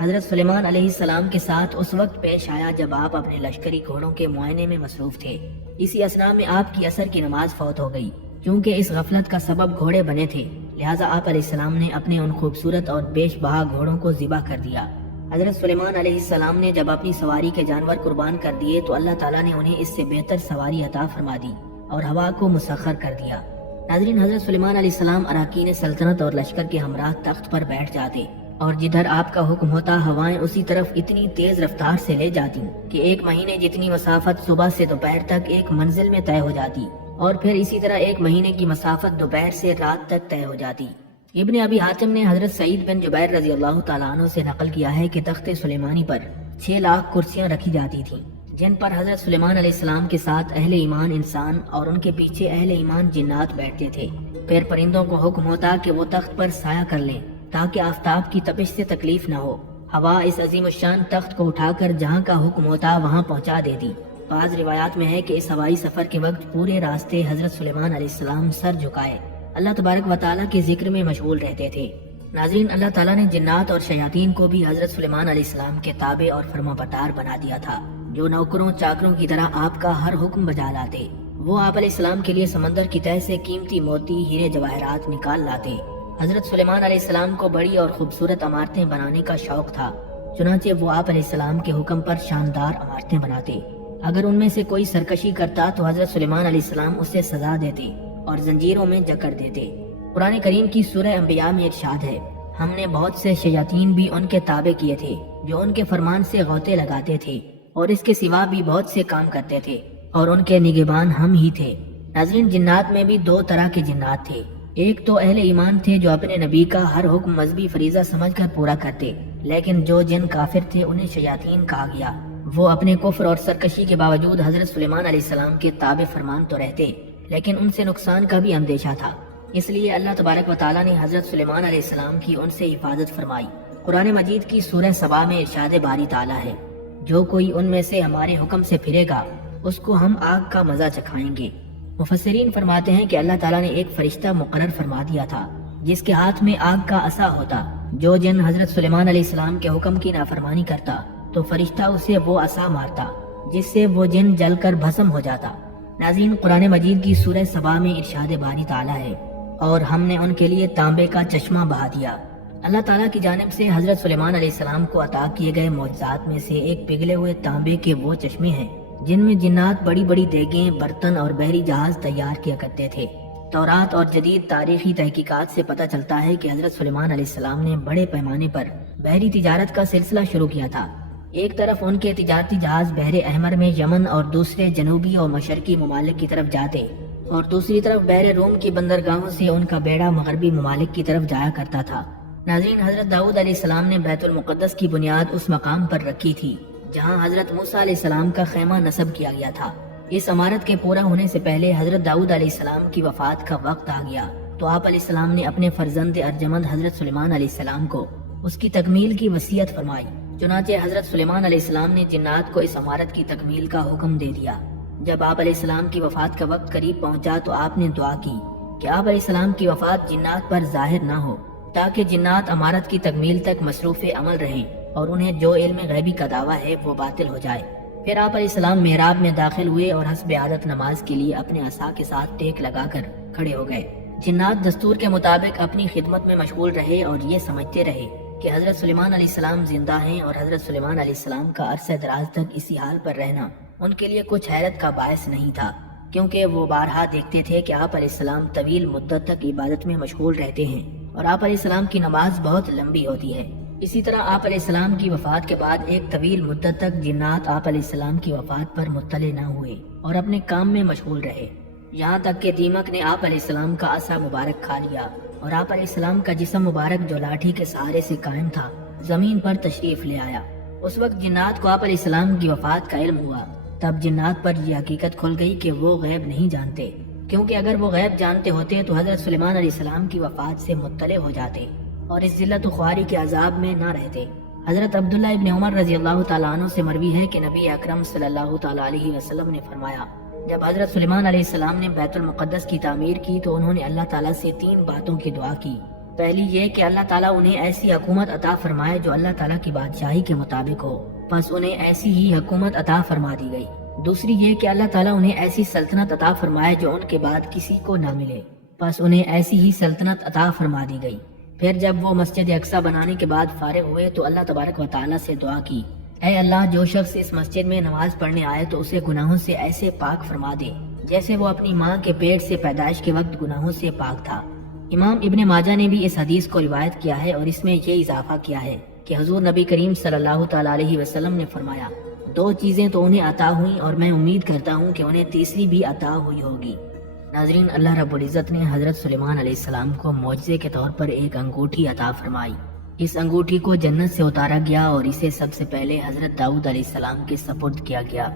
حضرت سلیمان علیہ السلام کے ساتھ اس وقت پیش آیا جب آپ اپنے لشکری گھوڑوں کے معائنے میں مصروف تھے۔ اسی اثناء میں آپ کی عصر کی نماز فوت ہو گئی۔ کیونکہ اس غفلت کا سبب گھوڑے بنے تھے، لہٰذا آپ علیہ السلام نے اپنے ان خوبصورت اور بیش بہا گھوڑوں کو ذبح کر دیا۔ حضرت سلیمان علیہ السلام نے جب اپنی سواری کے جانور قربان کر دیے تو اللہ تعالیٰ نے انہیں اس سے بہتر سواری عطا فرما دی اور ہوا کو مسخر کر دیا۔ ناظرین، حضرت سلیمان علیہ السلام اراکین سلطنت اور لشکر کے ہمراہ تخت پر بیٹھ جاتے اور جدھر آپ کا حکم ہوتا ہوائیں اسی طرف اتنی تیز رفتار سے لے جاتی کہ 1 مہینے جتنی مسافت صبح سے دوپہر تک ایک منزل میں طے ہو جاتی، اور پھر اسی طرح 1 مہینے کی مسافت دوپہر سے رات تک طے ہو جاتی۔ ابن ابی حاتم نے حضرت سعید بن جبیر رضی اللہ تعالیٰ عنہ سے نقل کیا ہے کہ تخت سلیمانی پر 6 لاکھ کرسیاں رکھی جاتی تھیں، جن پر حضرت سلیمان علیہ السلام کے ساتھ اہل ایمان انسان اور ان کے پیچھے اہل ایمان جنات بیٹھتے تھے۔ پھر پرندوں کو حکم ہوتا کہ وہ تخت پر سایہ کر لیں تاکہ آفتاب کی تپش سے تکلیف نہ ہو۔ ہوا اس عظیم الشان تخت کو اٹھا کر جہاں کا حکم ہوتا وہاں پہنچا دیتی۔ بعض روایات میں ہے کہ اس ہوائی سفر کے وقت پورے راستے حضرت سلیمان علیہ السلام سر جھکائے اللہ تبارک و تعالیٰ کے ذکر میں مشغول رہتے تھے۔ ناظرین، اللہ تعالیٰ نے جنات اور شیاطین کو بھی حضرت سلیمان علیہ السلام کے تابع اور فرما بردار بنا دیا تھا، جو نوکروں چاکروں کی طرح آپ کا ہر حکم بجا لاتے۔ وہ آپ علیہ السلام کے لیے سمندر کی تہہ سے قیمتی موتی، ہیرے جواہرات نکال لاتے۔ حضرت سلیمان علیہ السلام کو بڑی اور خوبصورت عمارتیں بنانے کا شوق تھا، چنانچہ وہ آپ علیہ السلام کے حکم پر شاندار عمارتیں بناتے۔ اگر ان میں سے کوئی سرکشی کرتا تو حضرت سلیمان علیہ السلام اسے سزا دیتے اور زنجیروں میں جکڑ دیتے۔ قرآن کریم کی سورہ انبیاء میں ارشاد ہے، ہم نے بہت سے شیاطین بھی ان کے تابع کیے تھے جو ان کے فرمان سے غوطے لگاتے تھے، اور اس کے سوا بھی بہت سے کام کرتے تھے، اور ان کے نگہبان ہم ہی تھے۔ ناظرین، جنات میں بھی 2 طرح کے جنات تھے۔ ایک تو اہل ایمان تھے جو اپنے نبی کا ہر حکم مذہبی فریضہ سمجھ کر پورا کرتے، لیکن جو جن کافر تھے انہیں شیاطین کہا گیا۔ وہ اپنے کفر اور سرکشی کے باوجود حضرت سلیمان علیہ السلام کے تابع فرمان تو رہتے، لیکن ان سے نقصان کا بھی اندیشہ تھا۔ اس لیے اللہ تبارک و تعالیٰ نے حضرت سلیمان علیہ السلام کی ان سے حفاظت فرمائی۔ قرآن مجید کی سورہ سبا میں ارشاد باری تعالیٰ ہے، جو کوئی ان میں سے ہمارے حکم سے پھرے گا اس کو ہم آگ کا مزہ چکھائیں گے۔ مفسرین فرماتے ہیں کہ اللہ تعالیٰ نے ایک فرشتہ مقرر فرما دیا تھا جس کے ہاتھ میں آگ کا عصا ہوتا۔ جو جن حضرت سلیمان علیہ السلام کے حکم کی نافرمانی کرتا تو فرشتہ اسے وہ عصا مارتا جس سے وہ جن جل کر بھسم ہو جاتا۔ ناظرین، قرآن مجید کی سورہ سبا میں ارشاد باری تعالیٰ ہے، اور ہم نے ان کے لیے تانبے کا چشمہ بہا دیا۔ اللہ تعالیٰ کی جانب سے حضرت سلیمان علیہ السلام کو عطا کیے گئے معجزات میں سے ایک پگھلے ہوئے تانبے کے وہ چشمے ہیں جن میں جنات بڑی بڑی دیگیں، برتن اور بحری جہاز تیار کیا کرتے تھے۔ تورات اور جدید تاریخی تحقیقات سے پتہ چلتا ہے کہ حضرت سلیمان علیہ السلام نے بڑے پیمانے پر بحری تجارت کا سلسلہ شروع کیا تھا۔ ایک طرف ان کے تجارتی جہاز بحر احمر میں یمن اور دوسرے جنوبی اور مشرقی ممالک کی طرف جاتے، اور دوسری طرف بحر روم کی بندرگاہوں سے ان کا بیڑا مغربی ممالک کی طرف جایا کرتا تھا۔ ناظرین، حضرت داؤد علیہ السلام نے بیت المقدس کی بنیاد اس مقام پر رکھی تھی جہاں حضرت موسیٰ علیہ السلام کا خیمہ نصب کیا گیا تھا۔ اس عمارت کے پورا ہونے سے پہلے حضرت داؤد علیہ السلام کی وفات کا وقت آ گیا تو آپ علیہ السلام نے اپنے فرزند ارجمند حضرت سلیمان علیہ السلام کو اس کی تکمیل کی وصیت فرمائی۔ چنانچہ حضرت سلیمان علیہ السلام نے جنات کو اس عمارت کی تکمیل کا حکم دے دیا۔ جب آپ علیہ السلام کی وفات کا وقت قریب پہنچا تو آپ نے دعا کی کہ آپ علیہ السلام کی وفات جنات پر ظاہر نہ ہو، تاکہ جنات عمارت کی تکمیل تک مصروف عمل رہیں اور انہیں جو علم غیبی کا دعویٰ ہے وہ باطل ہو جائے۔ پھر آپ علیہ السلام محراب میں داخل ہوئے اور حسب عادت نماز کے لیے اپنے عصا کے ساتھ ٹیک لگا کر کھڑے ہو گئے۔ جنات دستور کے مطابق اپنی خدمت میں مشغول رہے اور یہ سمجھتے رہے کہ حضرت سلیمان علیہ السلام زندہ ہیں، اور حضرت سلیمان علیہ السلام کا عرصہ دراز تک اسی حال پر رہنا ان کے لیے کچھ حیرت کا باعث نہیں تھا، کیونکہ وہ بارہا دیکھتے تھے کہ آپ علیہ السلام طویل مدت تک عبادت میں مشغول رہتے ہیں اور آپ علیہ السلام کی نماز بہت لمبی ہوتی ہے۔ اسی طرح آپ علیہ السلام کی وفات کے بعد ایک طویل مدت تک جنات آپ علیہ السلام کی وفات پر مطلع نہ ہوئے اور اپنے کام میں مشغول رہے، یہاں تک کہ دیمک نے آپ علیہ السلام کا عصا مبارک کھا لیا اور آپ علیہ السلام کا جسم مبارک جو لاٹھی کے سہارے سے قائم تھا زمین پر تشریف لے آیا۔ اس وقت جنات کو آپ علیہ السلام کی وفات کا علم ہوا۔ تب جنات پر یہ حقیقت کھل گئی کہ وہ غیب نہیں جانتے، کیونکہ اگر وہ غیب جانتے ہوتے تو حضرت سلیمان علیہ السلام کی وفات سے مطلع ہو جاتے اور اس ذلت و خواری کے عذاب میں نہ رہتے۔ حضرت عبداللہ ابن عمر رضی اللہ تعالیٰ عنہ سے مروی ہے کہ نبی اکرم صلی اللہ تعالیٰ علیہ وسلم نے فرمایا، جب حضرت سلیمان علیہ السلام نے بیت المقدس کی تعمیر کی تو انہوں نے اللہ تعالیٰ سے 3 باتوں کی دعا کی۔ پہلی یہ کہ اللہ تعالیٰ انہیں ایسی حکومت عطا فرمائے جو اللہ تعالیٰ کی بادشاہی کے مطابق ہو، پس انہیں ایسی ہی حکومت عطا فرما دی گئی۔ دوسری یہ کہ اللہ تعالیٰ انہیں ایسی سلطنت عطا فرمائے جو ان کے بعد کسی کو نہ ملے، پس انہیں ایسی ہی سلطنت عطا فرما دی گئی۔ پھر جب وہ مسجد اقصیٰ بنانے کے بعد فارغ ہوئے تو اللہ تبارک و تعالیٰ سے دعا کی، اے اللہ، جو شخص اس مسجد میں نماز پڑھنے آئے تو اسے گناہوں سے ایسے پاک فرما دے جیسے وہ اپنی ماں کے پیٹ سے پیدائش کے وقت گناہوں سے پاک تھا۔ امام ابن ماجہ نے بھی اس حدیث کو روایت کیا ہے اور اس میں یہ اضافہ کیا ہے کہ حضور نبی کریم صلی اللہ تعالیٰ علیہ وسلم نے فرمایا، دو چیزیں تو انہیں عطا ہوئیں اور میں امید کرتا ہوں کہ انہیں تیسری بھی عطا ہوئی ہوگی۔ ناظرین، اللہ رب العزت نے حضرت سلیمان علیہ السلام کو معجزے کے طور پر ایک انگوٹھی عطا فرمائی۔ اس انگوٹھی کو جنت سے اتارا گیا اور اسے سب سے پہلے حضرت داؤد علیہ السلام کے سپرد کیا گیا۔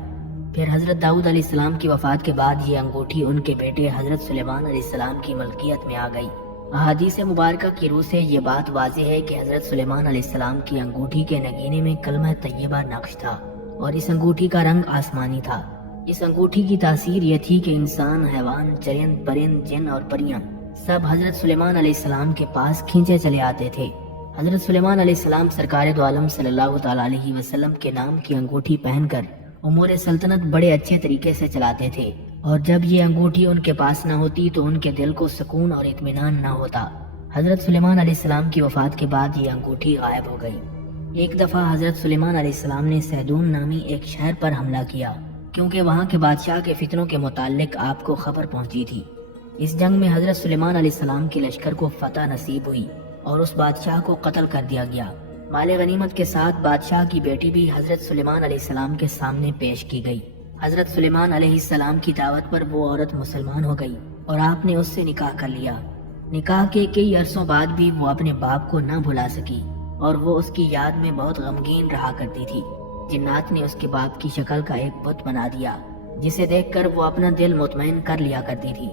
پھر حضرت داؤد علیہ السلام کی وفات کے بعد یہ انگوٹھی ان کے بیٹے حضرت سلیمان علیہ السلام کی ملکیت میں آ گئی۔ احادیث مبارکہ کی روح سے یہ بات واضح ہے کہ حضرت سلیمان علیہ السلام کی انگوٹھی کے نگینے میں کلمہ طیبہ نقش تھا اور اس انگوٹھی کا رنگ آسمانی تھا۔ اس انگوٹھی کی تاثیر یہ تھی کہ انسان، حیوان، چرند، پرند، جن اور پریاں سب حضرت سلیمان علیہ السلام کے پاس کھینچے چلے آتے تھے۔ حضرت سلیمان علیہ السلام سرکار دو عالم صلی اللہ تعالیٰ علیہ وسلم کے نام کی انگوٹھی پہن کر امور سلطنت بڑے اچھے طریقے سے چلاتے تھے، اور جب یہ انگوٹھی ان کے پاس نہ ہوتی تو ان کے دل کو سکون اور اطمینان نہ ہوتا۔ حضرت سلیمان علیہ السلام کی وفات کے بعد یہ انگوٹھی غائب ہو گئی۔ ایک دفعہ حضرت سلیمان علیہ السلام نے سیدون نامی ایک شہر پر حملہ کیا کیونکہ وہاں کے بادشاہ کے فتنوں کے متعلق آپ کو خبر پہنچی تھی۔ اس جنگ میں حضرت سلیمان علیہ السلام کے لشکر کو فتح نصیب ہوئی اور اس بادشاہ کو قتل کر دیا گیا۔ مال غنیمت کے ساتھ بادشاہ کی بیٹی بھی حضرت سلیمان علیہ السلام کے سامنے پیش کی گئی۔ حضرت سلیمان علیہ السلام کی دعوت پر وہ عورت مسلمان ہو گئی اور آپ نے اس سے نکاح کر لیا۔ نکاح کے کئی عرصوں بعد بھی وہ اپنے باپ کو نہ بھلا سکی اور وہ اس کی یاد میں بہت غمگین رہا کرتی تھی۔ جنات نے اس کے باپ کی شکل کا ایک بت بنا دیا جسے دیکھ کر وہ اپنا دل مطمئن کر لیا کرتی تھی۔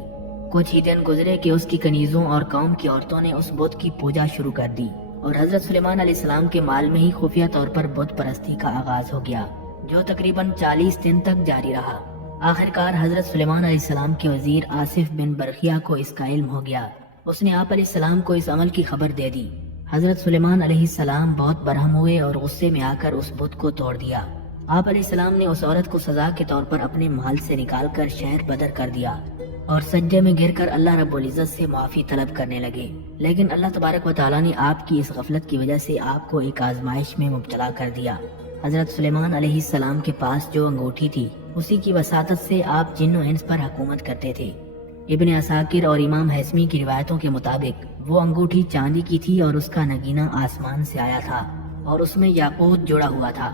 کچھ ہی دن گزرے کہ اس کی کنیزوں اور قوم کی عورتوں نے اس بت کی پوجا شروع کر دی اور حضرت سلیمان علیہ السلام کے مال میں ہی خفیہ طور پر بت پرستی کا آغاز ہو گیا، جو تقریباً 40 دن تک جاری رہا۔ آخرکار حضرت سلیمان علیہ السلام کے وزیر آصف بن برخیہ کو اس کا علم ہو گیا۔ اس نے آپ علیہ السلام کو اس عمل کی خبر دے دی۔ حضرت سلیمان علیہ السلام بہت برہم ہوئے اور غصے میں آ کر اس بت کو توڑ دیا۔ آپ علیہ السلام نے اس عورت کو سزا کے طور پر اپنے مال سے نکال کر شہر بدر کر دیا اور سجدے میں گر کر اللہ رب العزت سے معافی طلب کرنے لگے، لیکن اللہ تبارک و تعالیٰ نے آپ کی اس غفلت کی وجہ سے آپ کو ایک آزمائش میں مبتلا کر دیا۔ حضرت سلیمان علیہ السلام کے پاس جو انگوٹھی تھی اسی کی وساطت سے آپ جن و انس پر حکومت کرتے تھے۔ ابن عساکر اور امام حیثمی کی روایتوں کے مطابق وہ انگوٹھی چاندی کی تھی اور اس کا نگینہ آسمان سے آیا تھا اور اس میں یاقوت جڑا ہوا تھا۔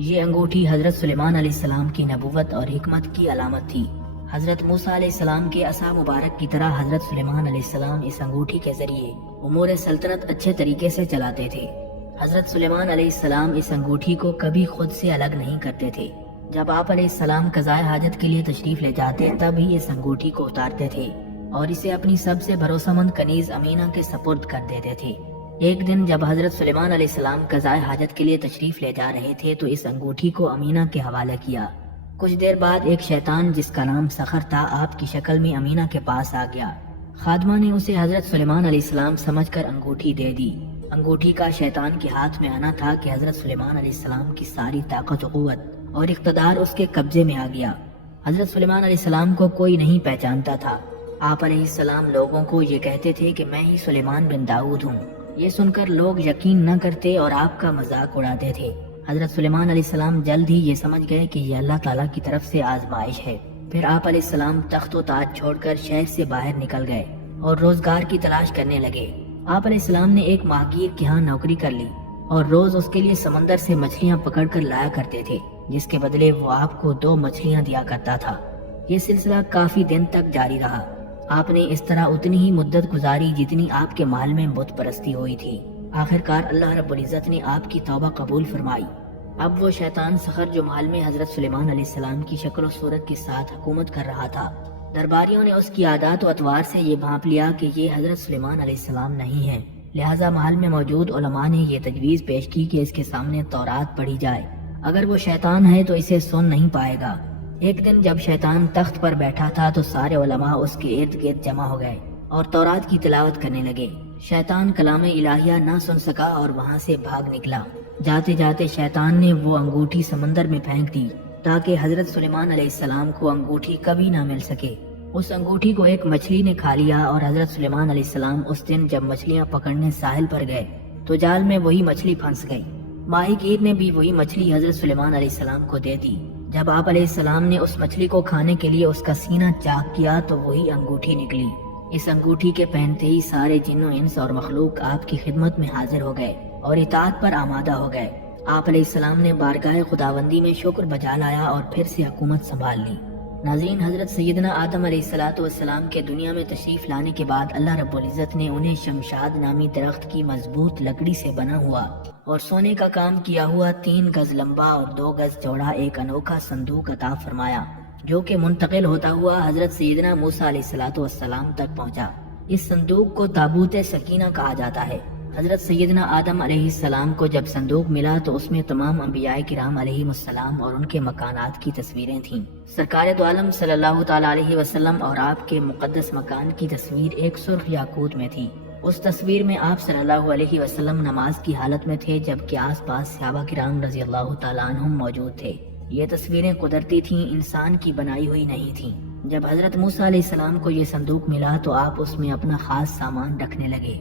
یہ انگوٹھی حضرت سلیمان علیہ السلام کی نبوت اور حکمت کی علامت تھی۔ حضرت موسیٰ علیہ السلام کے عصا مبارک کی طرح حضرت سلیمان علیہ السلام اس انگوٹھی کے ذریعے امور سلطنت اچھے طریقے سے چلاتے تھے۔ حضرت سلیمان علیہ السلام اس انگوٹھی کو کبھی خود سے الگ نہیں کرتے تھے۔ جب آپ علیہ السلام قضائے حاجت کے لیے تشریف لے جاتے تب ہی اس انگوٹھی کو اتارتے تھے اور اسے اپنی سب سے بھروسہ مند کنیز امینہ کے سپرد کر دیتے تھے۔ ایک دن جب حضرت سلیمان علیہ السلام قضائے حاجت کے لیے تشریف لے جا رہے تھے تو اس انگوٹھی کو امینہ کے حوالے کیا۔ کچھ دیر بعد ایک شیطان جس کا نام سخر تھا آپ کی شکل میں امینہ کے پاس آ گیا۔ خادمہ نے اسے حضرت سلیمان علیہ السلام سمجھ کر انگوٹھی دے دی۔ انگوٹھی کا شیطان کے ہاتھ میں آنا تھا کہ حضرت سلیمان علیہ السلام کی ساری طاقت و قوت اور اقتدار اس کے قبضے میں آ گیا۔ حضرت سلیمان علیہ السلام کو کوئی نہیں پہچانتا تھا۔ آپ علیہ السلام لوگوں کو یہ کہتے تھے کہ میں ہی سلیمان بن داؤد ہوں۔ یہ سن کر لوگ یقین نہ کرتے اور آپ کا مذاق اڑاتے تھے۔ حضرت سلیمان علیہ السلام جلد ہی یہ سمجھ گئے کہ یہ اللہ تعالیٰ کی طرف سے آزمائش ہے۔ پھر آپ علیہ السلام تخت و تاج چھوڑ کر شہر سے باہر نکل گئے اور روزگار کی تلاش کرنے لگے۔ آپ علیہ السلام نے ایک ماہگیر کے ہاں نوکری کر لی اور روز اس کے لیے سمندر سے مچھلیاں پکڑ کر لایا کرتے تھے، جس کے بدلے وہ آپ کو 2 مچھلیاں دیا کرتا تھا۔ یہ سلسلہ کافی دن تک جاری رہا۔ آپ نے اس طرح اتنی ہی مدت گزاری جتنی آپ کے مال میں بت پرستی ہوئی تھی۔ آخرکار اللہ رب العزت نے آپ کی توبہ قبول فرمائی۔ اب وہ شیطان سخر جو محل میں حضرت سلیمان علیہ السلام کی شکل و صورت کے ساتھ حکومت کر رہا تھا، درباریوں نے اس کی عادات و اطوار سے یہ بھانپ لیا کہ یہ حضرت سلیمان علیہ السلام نہیں ہے، لہٰذا محل میں موجود علماء نے یہ تجویز پیش کی کہ اس کے سامنے تورات پڑھی جائے، اگر وہ شیطان ہے تو اسے سن نہیں پائے گا۔ ایک دن جب شیطان تخت پر بیٹھا تھا تو سارے علماء اس کے ارد گرد جمع ہو گئے اور تورات کی تلاوت کرنے لگے۔ شیطان کلام الہیہ نہ سن سکا اور وہاں سے بھاگ نکلا۔ جاتے جاتے شیطان نے وہ انگوٹھی سمندر میں پھینک دی تاکہ حضرت سلیمان علیہ السلام کو انگوٹھی کبھی نہ مل سکے۔ اس انگوٹھی کو ایک مچھلی نے کھا لیا اور حضرت سلیمان علیہ السلام اس دن جب مچھلیاں پکڑنے ساحل پر گئے تو جال میں وہی مچھلی پھنس گئی۔ ماہی گیر نے بھی وہی مچھلی حضرت سلیمان علیہ السلام کو دے دی۔ جب آپ علیہ السلام نے اس مچھلی کو کھانے کے لیے اس کا سینہ چاک کیا تو وہی انگوٹھی نکلی۔ اس انگوٹھی کے پہنتے ہی سارے جن و انس اور مخلوق آپ کی خدمت میں حاضر ہو گئے اور اطاعت پر آمادہ ہو گئے۔ آپ علیہ السلام نے بارگاہ خداوندی میں شکر بجا لایا اور پھر سے حکومت سنبھال لی۔ ناظرین، حضرت سیدنا آدم علیہ السلام کے دنیا میں تشریف لانے کے بعد اللہ رب العزت نے انہیں شمشاد نامی درخت کی مضبوط لکڑی سے بنا ہوا اور سونے کا کام کیا ہوا 3 گز لمبا اور 2 گز چوڑا ایک انوکھا صندوق عطا فرمایا، جو کہ منتقل ہوتا ہوا حضرت سیدنا موسیٰ علیہ السلام تک پہنچا۔ اس صندوق کو تابوت سکینہ کہا جاتا ہے۔ حضرت سیدنا آدم علیہ السلام کو جب صندوق ملا تو اس میں تمام انبیاء کرام علیہ السلام اور ان کے مکانات کی تصویریں تھیں۔ سرکار دو عالم صلی اللہ تعالی علیہ وسلم اور آپ کے مقدس مکان کی تصویر ایک سرخ یاقوت میں تھی۔ اس تصویر میں آپ صلی اللہ علیہ وسلم نماز کی حالت میں تھے جبکہ آس پاس صحابہ کرام رضی اللہ تعالیٰ عنہم موجود تھے۔ یہ تصویریں قدرتی تھیں، انسان کی بنائی ہوئی نہیں تھیں۔ جب حضرت موسیٰ علیہ السلام کو یہ صندوق ملا تو آپ اس میں اپنا خاص سامان رکھنے لگے۔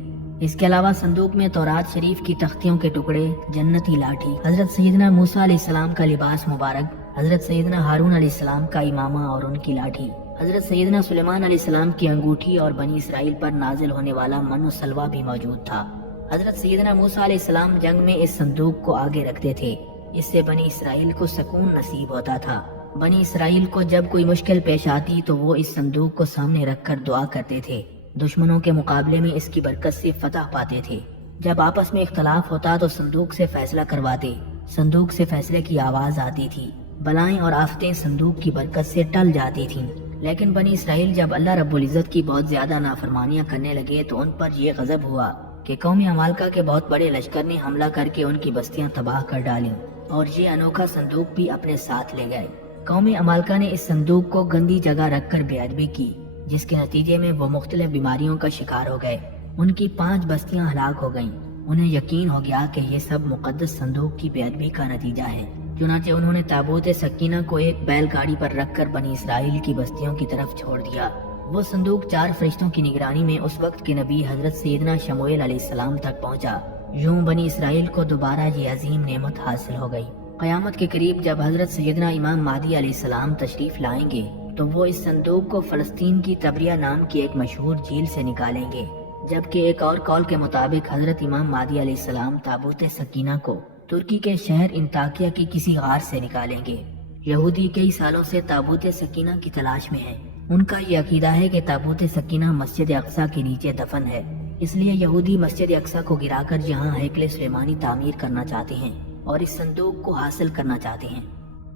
اس کے علاوہ صندوق میں تورات شریف کی تختیوں کے ٹکڑے، جنتی لاٹھی، حضرت سیدنا موسیٰ علیہ السلام کا لباس مبارک، حضرت سیدنا ہارون علیہ السلام کا امامہ اور ان کی لاٹھی، حضرت سیدنا سلیمان علیہ السلام کی انگوٹھی اور بنی اسرائیل پر نازل ہونے والا من و سلوہ بھی موجود تھا۔ حضرت سیدنا موسیٰ علیہ السلام جنگ میں اس صندوق کو آگے رکھتے تھے، اس سے بنی اسرائیل کو سکون نصیب ہوتا تھا۔ بنی اسرائیل کو جب کوئی مشکل پیش آتی تو وہ اس صندوق کو سامنے رکھ کر دعا کرتے تھے، دشمنوں کے مقابلے میں اس کی برکت سے فتح پاتے تھے۔ جب آپس میں اختلاف ہوتا تو صندوق سے فیصلہ کرواتے، صندوق سے فیصلے کی آواز آتی تھی، بلائیں اور آفتیں صندوق کی برکت سے ٹل جاتی تھیں۔ لیکن بنی اسرائیل جب اللہ رب العزت کی بہت زیادہ نافرمانیاں کرنے لگے تو ان پر یہ غضب ہوا کہ قوم عمالقہ کے بہت بڑے لشکر نے حملہ کر کے ان کی بستیاں تباہ کر ڈالیں اور یہ انوکھا صندوق بھی اپنے ساتھ لے گئے۔ قوم عمالقہ نے اس صندوق کو گندی جگہ رکھ کر بے ادبی کی، جس کے نتیجے میں وہ مختلف بیماریوں کا شکار ہو گئے۔ ان کی 5 بستیاں ہلاک ہو گئیں۔ انہیں یقین ہو گیا کہ یہ سب مقدس صندوق کی بے ادبی کا نتیجہ ہے، چنانچہ انہوں نے تابوت سکینہ کو ایک بیل گاڑی پر رکھ کر بنی اسرائیل کی بستیوں کی طرف چھوڑ دیا۔ وہ صندوق 4 فرشتوں کی نگرانی میں اس وقت کے نبی حضرت سیدنا شموئیل علیہ السلام تک پہنچا۔ یوں بنی اسرائیل کو دوبارہ یہ عظیم نعمت حاصل ہو گئی۔ قیامت کے قریب جب حضرت سیدنا امام مہدی علیہ السلام تشریف لائیں گے تو وہ اس صندوق کو فلسطین کی تبریہ نام کی ایک مشہور جھیل سے نکالیں گے، جبکہ ایک اور قول کے مطابق حضرت امام مہدی علیہ السلام تابوت سکینہ کو ترکی کے شہر انطاکیہ کی کسی غار سے نکالیں گے۔ یہودی کئی سالوں سے تابوت سکینہ کی تلاش میں ہیں۔ ان کا یہ عقیدہ ہے کہ تابوت سکینہ مسجد اقصیٰ کے نیچے دفن ہے، اس لیے یہودی مسجد اقصیٰ کو گرا کر یہاں ہیکل سلیمانی تعمیر کرنا چاہتے ہیں اور اس صندوق کو حاصل کرنا چاہتے ہیں۔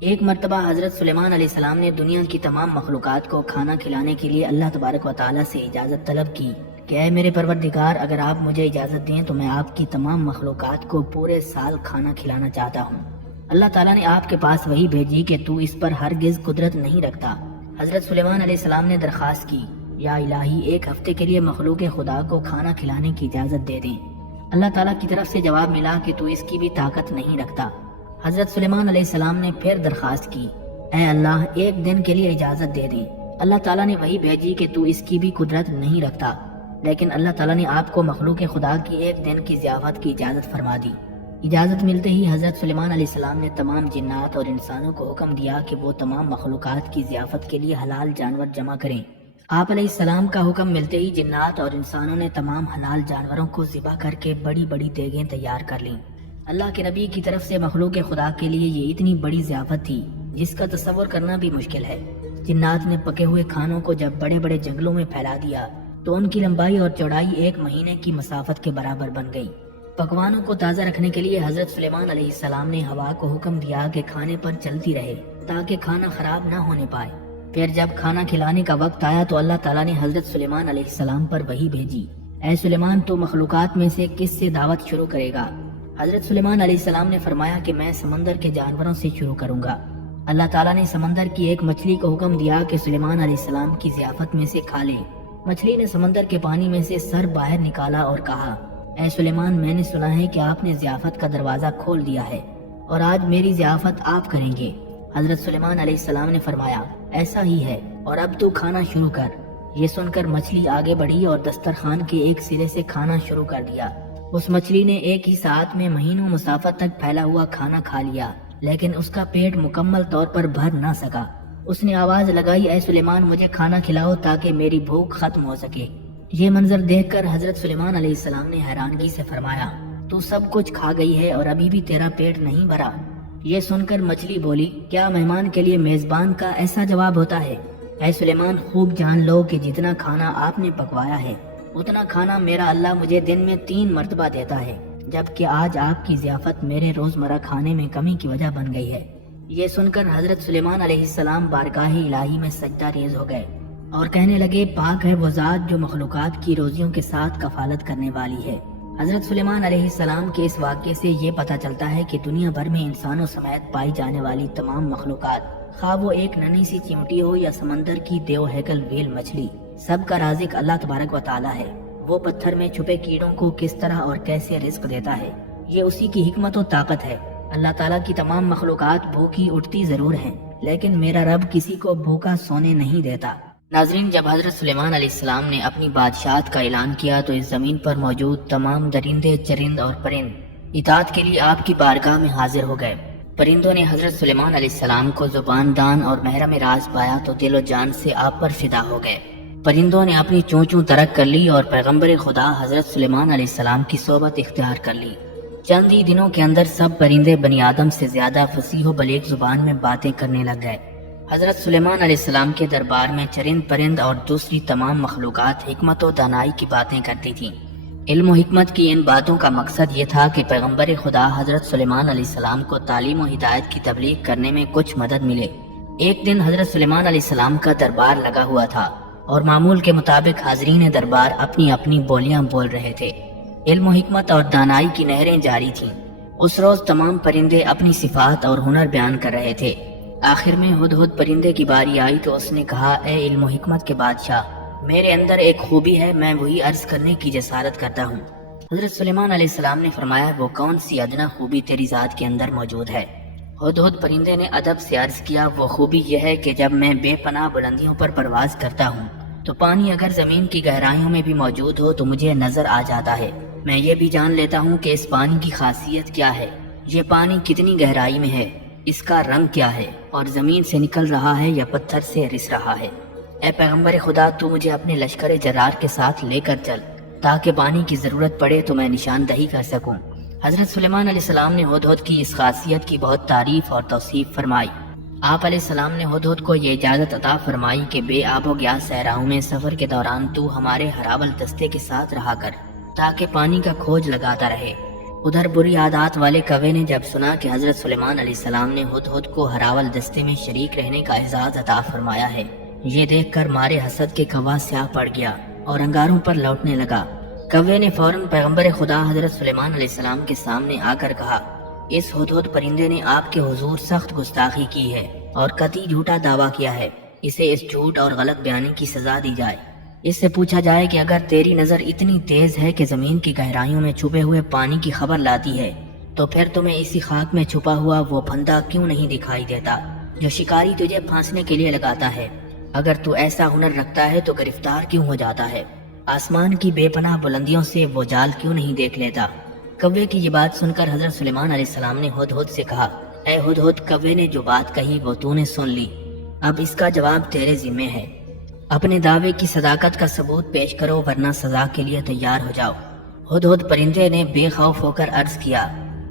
ایک مرتبہ حضرت سلیمان علیہ السلام نے دنیا کی تمام مخلوقات کو کھانا کھلانے کے لیے اللہ تبارک و تعالیٰ سے اجازت طلب کی کہ اے میرے پروردگار، اگر آپ مجھے اجازت دیں تو میں آپ کی تمام مخلوقات کو پورے سال کھانا کھلانا چاہتا ہوں۔ اللہ تعالیٰ نے آپ کے پاس وہی بھیجی کہ تو اس پر ہرگز قدرت نہیں رکھتا۔ حضرت سلیمان علیہ السلام نے درخواست کی، یا الہی، 1 ہفتے کے لیے مخلوق خدا کو کھانا کھلانے کی اجازت دے دیں۔ اللہ تعالیٰ کی طرف سے جواب ملا کہ تو اس کی بھی طاقت نہیں رکھتا۔ حضرت سلیمان علیہ السلام نے پھر درخواست کی، اے اللہ، 1 دن کے لیے اجازت دے دیں۔ اللہ تعالیٰ نے وہی بھیجی کہ تو اس کی بھی قدرت نہیں رکھتا، لیکن اللہ تعالیٰ نے آپ کو مخلوق خدا کی 1 دن کی ضیافت کی اجازت فرما دی۔ اجازت ملتے ہی حضرت سلیمان علیہ السلام نے تمام جنات اور انسانوں کو حکم دیا کہ وہ تمام مخلوقات کی ضیافت کے لیے حلال جانور جمع کریں۔ آپ علیہ السلام کا حکم ملتے ہی جنات اور انسانوں نے تمام حلال جانوروں کو ذبح کر کے بڑی بڑی دیگیں تیار کر لیں۔ اللہ کے نبی کی طرف سے مخلوق خدا کے لیے یہ اتنی بڑی ضیافت تھی جس کا تصور کرنا بھی مشکل ہے۔ جنات نے پکے ہوئے کھانوں کو جب بڑے بڑے جنگلوں میں پھیلا دیا تو ان کی لمبائی اور چوڑائی 1 مہینے کی مسافت کے برابر بن گئی۔ پکوانوں کو تازہ رکھنے کے لیے حضرت سلیمان علیہ السلام نے ہوا کو حکم دیا کہ کھانے پر چلتی رہے تاکہ کھانا خراب نہ ہونے پائے۔ پھر جب کھانا کھلانے کا وقت آیا تو اللہ تعالیٰ نے حضرت سلیمان علیہ السلام پر وحی بھیجی، اے سلیمان، تو مخلوقات میں سے کس سے دعوت شروع کرے گا؟ حضرت سلیمان علیہ السلام نے فرمایا کہ میں سمندر کے جانوروں سے شروع کروں گا۔ اللہ تعالیٰ نے سمندر کی ایک مچھلی کو حکم دیا کہ سلیمان علیہ السلام کی ضیافت میں سے کھا لے۔ مچھلی نے سمندر کے پانی میں سے سر باہر نکالا اور کہا، اے سلیمان، میں نے سنا ہے کہ آپ نے ضیافت کا دروازہ کھول دیا ہے اور آج میری ضیافت آپ کریں گے۔ حضرت سلیمان علیہ السلام نے فرمایا، ایسا ہی ہے، اور اب تو کھانا شروع کر۔ یہ سن کر مچھلی آگے بڑھی اور دسترخوان کے ایک سرے سے کھانا شروع کر دیا۔ اس مچھلی نے ایک ہی ساتھ میں مہینوں مسافت تک پھیلا ہوا کھانا کھا لیا، لیکن اس کا پیٹ مکمل طور پر بھر نہ سکا۔ اس نے آواز لگائی، اے سلیمان، مجھے کھانا کھلاؤ تاکہ میری بھوک ختم ہو سکے۔ یہ منظر دیکھ کر حضرت سلیمان علیہ السلام نے حیرانگی سے فرمایا، تو سب کچھ کھا گئی ہے اور ابھی بھی تیرا پیٹ نہیں بھرا؟ یہ سن کر مچھلی بولی، کیا مہمان کے لیے میزبان کا ایسا جواب ہوتا ہے؟ اے سلیمان، خوب جان لو کہ جتنا کھانا آپ نے پکوایا ہے اتنا کھانا میرا اللہ مجھے دن میں 3 مرتبہ دیتا ہے، جبکہ آج آپ کی ضیافت میرے روزمرہ کھانے میں کمی کی وجہ بن گئی ہے۔ یہ سن کر حضرت سلیمان علیہ السلام بارگاہ الہی میں سجدہ ریز ہو گئے اور کہنے لگے، پاک ہے وہ ذات جو مخلوقات کی روزیوں کے ساتھ کفالت کرنے والی ہے۔ حضرت سلیمان علیہ السلام کے اس واقعے سے یہ پتہ چلتا ہے کہ دنیا بھر میں انسانوں سمیت پائی جانے والی تمام مخلوقات، خواہ وہ ایک ننھی سی چیونٹی ہو یا سمندر کی دیو ہیکل ویل مچھلی، سب کا رازق اللہ تبارک و تعالی ہے۔ وہ پتھر میں چھپے کیڑوں کو کس طرح اور کیسے رزق دیتا ہے، یہ اسی کی حکمت و طاقت ہے۔ اللہ تعالیٰ کی تمام مخلوقات بھوکی اٹھتی ضرور ہیں، لیکن میرا رب کسی کو بھوکا سونے نہیں دیتا۔ ناظرین، جب حضرت سلیمان علیہ السلام نے اپنی بادشاہت کا اعلان کیا تو اس زمین پر موجود تمام درندے، چرند اور پرند اطاعت کے لیے آپ کی بارگاہ میں حاضر ہو گئے۔ پرندوں نے حضرت سلیمان علیہ السلام کو زبان دان اور محرم راز پایا تو دل و جان سے آپ پر فدا ہو گئے۔ پرندوں نے اپنی چونچوں ترک کر لی اور پیغمبر خدا حضرت سلیمان علیہ السلام کی صحبت اختیار کر لی۔ چند ہی دنوں کے اندر سب پرندے بنی آدم سے زیادہ فصیح و بلیغ زبان میں باتیں کرنے لگ گئے۔ حضرت سلیمان علیہ السلام کے دربار میں چرند پرند اور دوسری تمام مخلوقات حکمت و دانائی کی باتیں کرتی تھیں۔ علم و حکمت کی ان باتوں کا مقصد یہ تھا کہ پیغمبر خدا حضرت سلیمان علیہ السلام کو تعلیم و ہدایت کی تبلیغ کرنے میں کچھ مدد ملے۔ ایک دن حضرت سلیمان علیہ السلام کا دربار لگا ہوا تھا اور معمول کے مطابق حاضرین دربار اپنی اپنی بولیاں بول رہے تھے۔ علم و حکمت اور دانائی کی نہریں جاری تھیں۔ اس روز تمام پرندے اپنی صفات اور ہنر بیان کر رہے تھے۔ آخر میں ہدہد پرندے کی باری آئی تو اس نے کہا، اے علم و حکمت کے بادشاہ، میرے اندر ایک خوبی ہے، میں وہی عرض کرنے کی جسارت کرتا ہوں۔ حضرت سلیمان علیہ السلام نے فرمایا، وہ کون سی ادنا خوبی تیری ذات کے اندر موجود ہے؟ ہدہد پرندے نے ادب سے عرض کیا، وہ خوبی یہ ہے کہ جب میں بے پناہ بلندیوں پر پرواز کرتا ہوں تو پانی اگر زمین کی گہرائیوں میں بھی موجود ہو تو مجھے نظر آ جاتا ہے۔ میں یہ بھی جان لیتا ہوں کہ اس پانی کی خاصیت کیا ہے، یہ پانی کتنی گہرائی میں ہے، اس کا رنگ کیا ہے اور زمین سے نکل رہا ہے یا پتھر سے رس رہا ہے۔ اے پیغمبر خدا، تو مجھے اپنے لشکر جرار کے ساتھ لے کر چل تاکہ پانی کی ضرورت پڑے تو میں نشاندہی کر سکوں۔ حضرت سلیمان علیہ السلام نے ہدہد کی اس خاصیت کی بہت تعریف اور توصیف فرمائی۔ آپ علیہ السلام نے ہدہد کو یہ اجازت عطا فرمائی کہ بے آب و گیا صحراؤں میں سفر کے دوران تو ہمارے ہراول دستے کے ساتھ رہا کر تاکہ پانی کا کھوج لگاتا رہے۔ ادھر بری عادات والے کوے نے جب سنا کہ حضرت سلیمان علیہ السلام نے ہدہد کو ہراول دستے میں شریک رہنے کا اعزاز عطا فرمایا ہے، یہ دیکھ کر مارے حسد کے کوا سیاہ پڑ گیا اور انگاروں پر لوٹنے لگا۔ کوے نے فوراً پیغمبر خدا حضرت سلیمان علیہ السلام کے سامنے آ کر کہا، اس ہدہد پرندے نے آپ کے حضور سخت گستاخی کی ہے اور قطعی جھوٹا دعویٰ کیا ہے، اسے اس جھوٹ اور غلط بیانی کی سزا دی جائے۔ اس سے پوچھا جائے کہ اگر تیری نظر اتنی تیز ہے کہ زمین کی گہرائیوں میں چھپے ہوئے پانی کی خبر لاتی ہے تو پھر تمہیں اسی خاک میں چھپا ہوا وہ پھندا کیوں نہیں دکھائی دیتا جو شکاری تجھے پھانسنے کے لیے لگاتا ہے؟ اگر تو ایسا ہنر رکھتا ہے تو گرفتار کیوں ہو جاتا ہے؟ آسمان کی بے پناہ بلندیوں سے وہ جال کیوں نہیں دیکھ لیتا؟ کوے کی یہ بات سن کر حضرت سلیمان علیہ السلام نے ہدہد سے کہا، اے ہدہد، کوے نے جو بات کہی وہ تو نے سن لی، اب اس کا جواب تیرے ذمہ ہے۔ اپنے دعوے کی صداقت کا ثبوت پیش کرو ورنہ سزا کے لیے تیار ہو جاؤ۔ ہدہد پرندے نے بے خوف ہو کر عرض کیا،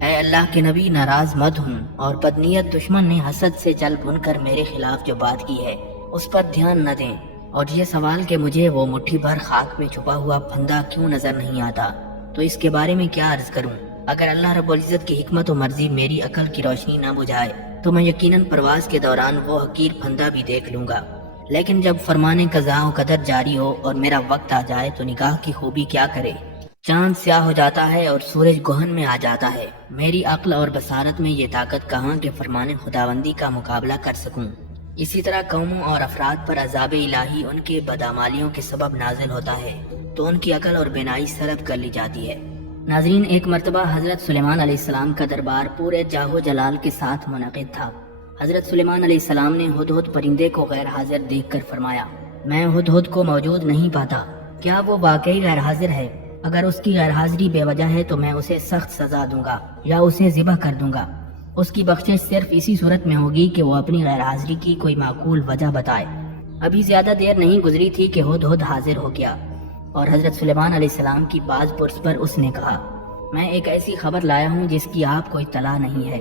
اے اللہ کے نبی، ناراض مت ہوں اور بدنیت دشمن نے حسد سے چل بن کر میرے خلاف جو بات کی ہے اس پر دھیان نہ دیں، اور یہ سوال کہ مجھے وہ مٹھی بھر خاک میں چھپا ہوا پھندا کیوں نظر نہیں آتا تو اس کے بارے میں کیا عرض کروں؟ اگر اللہ رب العزت کی حکمت و مرضی میری عقل کی روشنی نہ بجھائے تو میں یقیناً پرواز کے دوران وہ حقیر پھندا بھی دیکھ لوں گا، لیکن جب فرمانے قضا و قدر جاری ہو اور میرا وقت آ جائے تو نگاہ کی خوبی کیا کرے، چاند سیاہ ہو جاتا ہے اور سورج گہن میں آ جاتا ہے۔ میری عقل اور بصارت میں یہ طاقت کہاں کہ فرمان خداوندی کا مقابلہ کر سکوں۔ اسی طرح قوموں اور افراد پر عذاب الہی ان کے بدعمالیوں کے سبب نازل ہوتا ہے تو ان کی عقل اور بینائی سلب کر لی جاتی ہے۔ ناظرین، ایک مرتبہ حضرت سلیمان علیہ السلام کا دربار پورے جاہ و جلال کے ساتھ منعقد تھا۔ حضرت سلیمان علیہ السلام نے ہدہد پرندے کو غیر حاضر دیکھ کر فرمایا، میں ہدہد کو موجود نہیں پاتا، کیا وہ واقعی غیر حاضر ہے؟ اگر اس کی غیر حاضری بے وجہ ہے تو میں اسے سخت سزا دوں گا یا اسے ذبح کر دوں گا۔ اس کی بخشش صرف اسی صورت میں ہوگی کہ وہ اپنی غیر حاضری کی کوئی معقول وجہ بتائے۔ ابھی زیادہ دیر نہیں گزری تھی کہ ہدہد حاضر ہو گیا اور حضرت سلیمان علیہ السلام کی باز پرس پر اس نے کہا، میں ایک ایسی خبر لایا ہوں جس کی آپ کو اطلاع نہیں ہے۔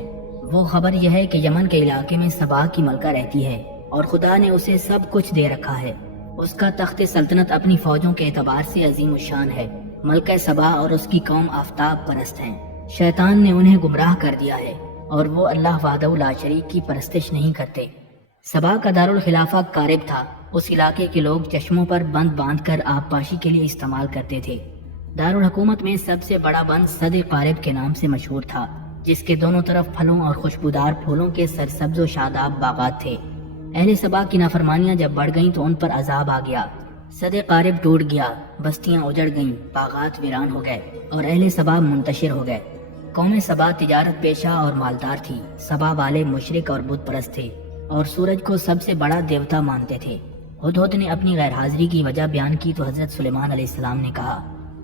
وہ خبر یہ ہے کہ یمن کے علاقے میں سبا کی ملکہ رہتی ہے اور خدا نے اسے سب کچھ دے رکھا ہے۔ اس کا تخت سلطنت اپنی فوجوں کے اعتبار سے عظیم الشان ہے۔ ملکہ سبا اور اس کی قوم آفتاب پرست ہیں۔ شیطان نے انہیں گمراہ کر دیا ہے اور وہ اللہ وحدہ لا شریک کی پرستش نہیں کرتے۔ سبا کا دارالخلافہ کارب تھا۔ اس علاقے کے لوگ چشموں پر بند باندھ کر آب پاشی کے لیے استعمال کرتے تھے۔ دارالحکومت میں سب سے بڑا بند سد قارب کے نام سے مشہور تھا، جس کے دونوں طرف پھلوں اور خوشبودار پھولوں کے سرسبز و شاداب باغات تھے۔ اہل سبا کی نافرمانیاں جب بڑھ گئیں تو ان پر عذاب آ گیا۔ سد قارب ٹوٹ گیا، بستیاں اجڑ گئیں، باغات ویران ہو گئے اور اہل سبا منتشر ہو گئے۔ قوم سبا تجارت پیشہ اور مالدار تھی۔ سبا والے مشرک اور بت پرست تھے اور سورج کو سب سے بڑا دیوتا مانتے تھے۔ ہدہد نے اپنی غیر حاضری کی وجہ بیان کی تو حضرت سلیمان علیہ السلام نے کہا،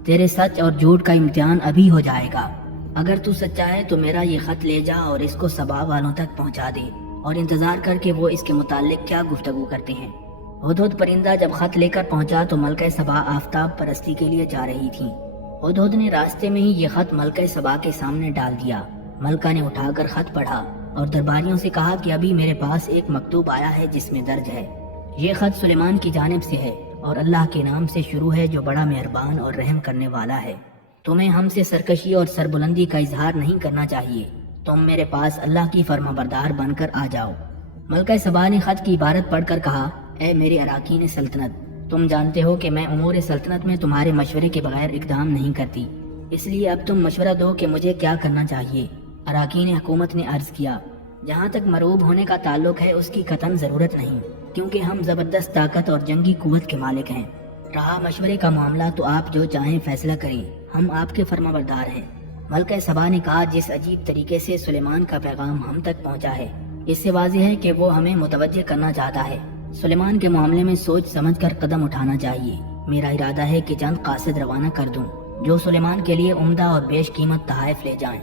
تیرے سچ اور جھوٹ کا امتحان ابھی ہو جائے گا۔ اگر تو سچا ہے تو میرا یہ خط لے جا اور اس کو سبا والوں تک پہنچا دے اور انتظار کر کے وہ اس کے متعلق کیا گفتگو کرتے ہیں۔ ہدہد پرندہ جب خط لے کر پہنچا تو ملکہ سبا آفتاب پرستی کے لیے جا رہی تھی۔ ہدہد نے راستے میں ہی یہ خط ملکہ سبا کے سامنے ڈال دیا۔ ملکہ نے اٹھا کر خط پڑھا اور درباریوں سے کہا کہ ابھی میرے پاس ایک مکتوب آیا ہے جس میں درج ہے، یہ خط سلیمان کی جانب سے ہے اور اللہ کے نام سے شروع ہے جو بڑا مہربان اور رحم کرنے والا ہے۔ تمہیں ہم سے سرکشی اور سربلندی کا اظہار نہیں کرنا چاہیے، تم میرے پاس اللہ کی فرما بردار بن کر آ جاؤ۔ ملکہ سبا نے خط کی عبارت پڑھ کر کہا، اے میرے اراکین سلطنت، تم جانتے ہو کہ میں امور سلطنت میں تمہارے مشورے کے بغیر اقدام نہیں کرتی، اس لیے اب تم مشورہ دو کہ مجھے کیا کرنا چاہیے۔ اراکین حکومت نے عرض کیا، جہاں تک مرعوب ہونے کا تعلق ہے اس کی قطعاً ضرورت نہیں، کیونکہ ہم زبردست طاقت اور جنگی قوت کے مالک ہیں۔ رہا مشورے کا معاملہ تو آپ جو چاہیں فیصلہ کریں، ہم آپ کے فرما بردار ہیں۔ ملکہ سبا نے کہا، جس عجیب طریقے سے سلیمان کا پیغام ہم تک پہنچا ہے اس سے واضح ہے کہ وہ ہمیں متوجہ کرنا چاہتا ہے۔ سلیمان کے معاملے میں سوچ سمجھ کر قدم اٹھانا چاہیے۔ میرا ارادہ ہے کہ چند قاصد روانہ کر دوں جو سلیمان کے لیے عمدہ اور بیش قیمت تحائف لے جائیں۔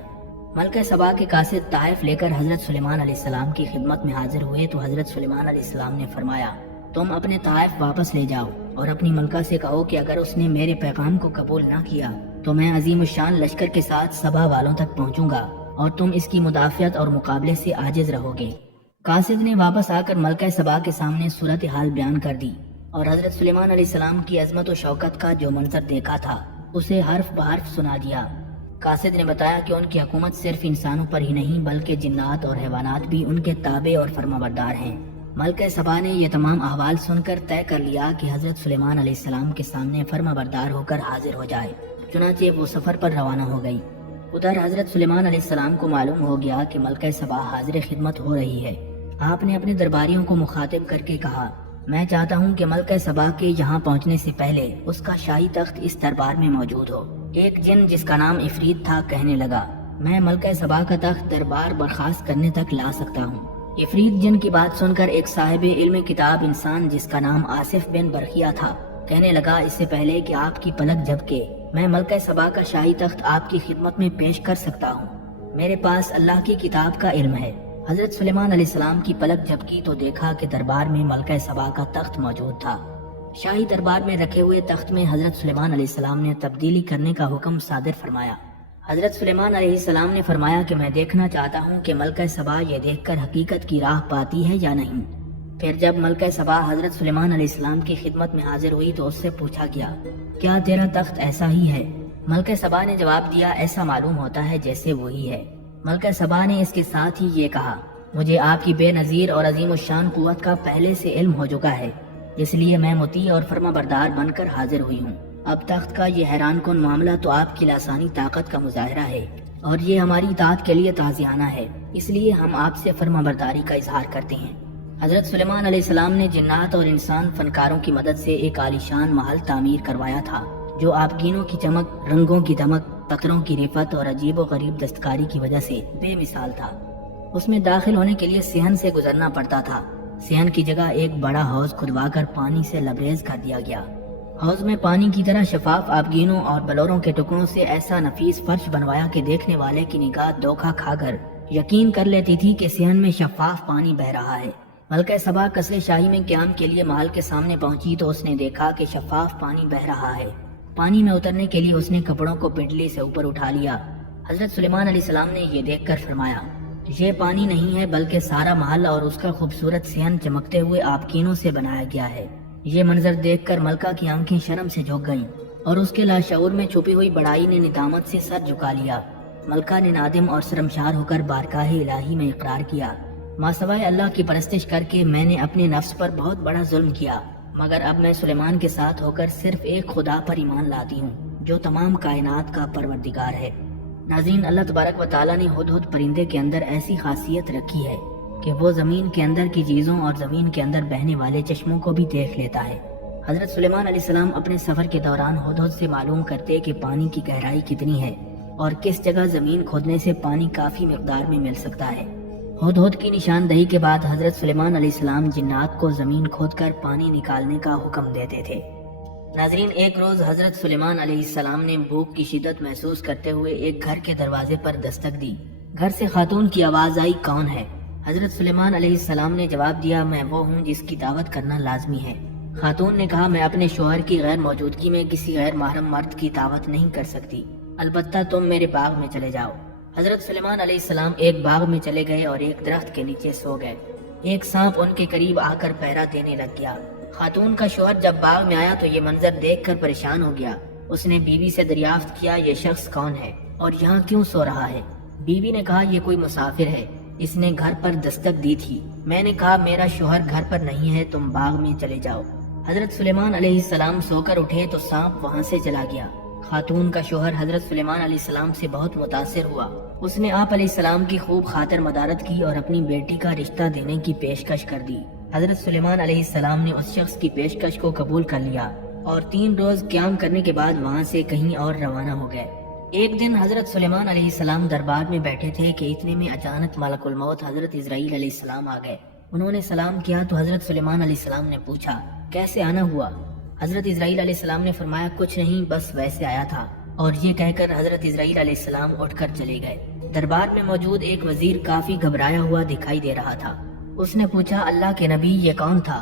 ملکہ سبا کے قاصد تحائف لے کر حضرت سلیمان علیہ السلام کی خدمت میں حاضر ہوئے تو حضرت سلیمان علیہ السلام نے فرمایا، تم اپنے تحائف واپس لے جاؤ اور اپنی ملکہ سے کہو کہ اگر اس نے میرے پیغام کو قبول نہ کیا تو میں عظیم الشان لشکر کے ساتھ سبا والوں تک پہنچوں گا اور تم اس کی مدافعت اور مقابلے سے عاجز رہو گے۔ قاصد نے واپس آ کر ملکہ سبا کے سامنے صورتحال بیان کر دی اور حضرت سلیمان علیہ السلام کی عظمت و شوکت کا جو منظر دیکھا تھا اسے حرف بحرف سنا دیا۔ قاصد نے بتایا کہ ان کی حکومت صرف انسانوں پر ہی نہیں بلکہ جنات اور حیوانات بھی ان کے تابع اور فرما بردار ہیں۔ ملکہ سبا نے یہ تمام احوال سن کر طے کر لیا کہ حضرت سلیمان علیہ السلام کے سامنے فرما بردار ہو کر حاضر ہو جائے۔ چنانچہ وہ سفر پر روانہ ہو گئی۔ ادھر حضرت سلیمان علیہ السلام کو معلوم ہو گیا کہ ملکہ سبا حاضر خدمت ہو رہی ہے۔ آپ نے اپنے درباریوں کو مخاطب کر کے کہا، میں چاہتا ہوں کہ ملکہ سبا کے یہاں پہنچنے سے پہلے اس کا شاہی تخت اس دربار میں موجود ہو۔ ایک جن جس کا نام عفریت تھا کہنے لگا، میں ملکہ سبا کا تخت دربار برخاست کرنے تک لا سکتا ہوں۔ عفریت جن کی بات سن کر ایک صاحب علم کتاب انسان جس کا نام آصف بن برقیہ تھا کہنے لگا، اس سے پہلے کہ آپ کی پلک جھپکے میں ملکہ سبا کا شاہی تخت آپ کی خدمت میں پیش کر سکتا ہوں۔ میرے پاس اللہ کی کتاب کا علم ہے۔ حضرت سلیمان علیہ السلام کی پلک جھپکی تو دیکھا کہ دربار میں ملکہ سبا کا تخت موجود تھا۔ شاہی دربار میں رکھے ہوئے تخت میں حضرت سلیمان علیہ السلام نے تبدیلی کرنے کا حکم صادر فرمایا۔ حضرت سلیمان علیہ السلام نے فرمایا کہ میں دیکھنا چاہتا ہوں کہ ملکہ سبا یہ دیکھ کر حقیقت کی راہ پاتی ہے یا نہیں۔ پھر جب ملکہ سبا حضرت سلیمان علیہ السلام کی خدمت میں حاضر ہوئی تو اس سے پوچھا گیا، کیا تیرا تخت ایسا ہی ہے؟ ملکہ سبا نے جواب دیا، ایسا معلوم ہوتا ہے جیسے وہی ہے۔ ملکہ سبا نے اس کے ساتھ ہی یہ کہا، مجھے آپ کی بے نظیر اور عظیم الشان قوت کا پہلے سے علم ہو چکا ہے، اس لیے میں مطیع اور فرما بردار بن کر حاضر ہوئی ہوں۔ اب تخت کا یہ حیران کن معاملہ تو آپ کی لاسانی طاقت کا مظاہرہ ہے اور یہ ہماری اطاعت کے لیے تعزیانہ ہے، اس لیے ہم آپ سے فرما برداری کا اظہار کرتے ہیں۔ حضرت سلیمان علیہ السلام نے جنات اور انسان فنکاروں کی مدد سے ایک عالیشان محل تعمیر کروایا تھا جو آبگینوں کی چمک، رنگوں کی دمک، پتھروں کی رفت اور عجیب و غریب دستکاری کی وجہ سے بے مثال تھا۔ اس میں داخل ہونے کے لیے صحن سے گزرنا پڑتا تھا۔ صحن کی جگہ ایک بڑا حوض کھدوا کر پانی سے لبریز کر دیا گیا۔ حوض میں پانی کی طرح شفاف آبگینوں اور بلوروں کے ٹکڑوں سے ایسا نفیس فرش بنوایا کہ دیکھنے والے کی نگاہ دھوکہ کھا کر یقین کر لیتی تھی کہ صحن میں شفاف پانی بہ رہا ہے۔ ملکہ سبا قصر شاہی میں قیام کے لیے محل کے سامنے پہنچی تو اس نے دیکھا کہ شفاف پانی بہ رہا ہے۔ پانی میں اترنے کے لیے اس نے کپڑوں کو پنڈلی سے اوپر اٹھا لیا۔ حضرت سلیمان علیہ السلام نے یہ دیکھ کر فرمایا، یہ پانی نہیں ہے بلکہ سارا محل اور اس کا خوبصورت صحن چمکتے ہوئے آبکینوں سے بنایا گیا ہے۔ یہ منظر دیکھ کر ملکہ کی آنکھیں شرم سے جھک گئیں اور اس کے لاشعور میں چھپی ہوئی بڑائی نے ندامت سے سر جھکا لیا۔ ملکہ نے نادم اور شرمسار ہو کر بارگاہ الہی میں اقرار کیا، ماں سوائے اللہ کی پرستش کر کے میں نے اپنے نفس پر بہت بڑا ظلم کیا، مگر اب میں سلیمان کے ساتھ ہو کر صرف ایک خدا پر ایمان لاتی ہوں جو تمام کائنات کا پروردگار ہے۔ ناظرین، اللہ تبارک و تعالیٰ نے ہدہد پرندے کے اندر ایسی خاصیت رکھی ہے کہ وہ زمین کے اندر کی چیزوں اور زمین کے اندر بہنے والے چشموں کو بھی دیکھ لیتا ہے۔ حضرت سلیمان علیہ السلام اپنے سفر کے دوران ہدہد سے معلوم کرتے کہ پانی کی گہرائی کتنی ہے اور کس جگہ زمین کھودنے سے پانی کافی مقدار میں مل سکتا ہے۔ ہدہد کی نشاندہی کے بعد حضرت سلیمان علیہ السلام جنات کو زمین کھود کر پانی نکالنے کا حکم دیتے تھے۔ ناظرین، ایک روز حضرت سلیمان علیہ السلام نے بھوک کی شدت محسوس کرتے ہوئے ایک گھر کے دروازے پر دستک دی۔ گھر سے خاتون کی آواز آئی، کون ہے؟ حضرت سلیمان علیہ السلام نے جواب دیا، میں وہ ہوں جس کی دعوت کرنا لازمی ہے۔ خاتون نے کہا، میں اپنے شوہر کی غیر موجودگی میں کسی غیر محرم مرد کی دعوت نہیں کر سکتی، البتہ تم میرے باغ میں چلے جاؤ۔ حضرت سلیمان علیہ السلام ایک باغ میں چلے گئے اور ایک درخت کے نیچے سو گئے۔ ایک سانپ ان کے قریب آ کر پہرا دینے لگ گیا۔ خاتون کا شوہر جب باغ میں آیا تو یہ منظر دیکھ کر پریشان ہو گیا۔ اس نے بیوی سے دریافت کیا، یہ شخص کون ہے اور یہاں کیوں سو رہا ہے؟ بیوی نے کہا، یہ کوئی مسافر ہے، اس نے گھر پر دستک دی تھی۔ میں نے کہا، میرا شوہر گھر پر نہیں ہے، تم باغ میں چلے جاؤ۔ حضرت سلیمان علیہ السلام سو کر اٹھے تو سانپ وہاں سے چلا گیا۔ خاتون کا شوہر حضرت سلیمان علیہ السلام سے بہت متاثر ہوا۔ اس نے آپ علیہ السلام کی خوب خاطر مدارت کی اور اپنی بیٹی کا رشتہ دینے کی پیشکش کر دی۔ حضرت سلیمان علیہ السلام نے اس شخص کی پیشکش کو قبول کر لیا اور 3 روز قیام کرنے کے بعد وہاں سے کہیں اور روانہ ہو گئے۔ ایک دن حضرت سلیمان علیہ السلام دربار میں بیٹھے تھے کہ اتنے میں اچانک ملک الموت حضرت اسرائیل علیہ السلام آ گئے۔ انہوں نے سلام کیا تو حضرت سلیمان علیہ السلام نے پوچھا، کیسے آنا ہوا؟ حضرت اسرائیل علیہ السلام نے فرمایا، کچھ نہیں، بس ویسے آیا تھا، اور یہ کہہ کر حضرت اسرائیل علیہ السلام اٹھ کر چلے گئے۔ دربار میں موجود ایک وزیر کافی گھبرایا ہوا دکھائی دے رہا تھا۔ اس نے پوچھا، اللہ کے نبی، یہ کون تھا؟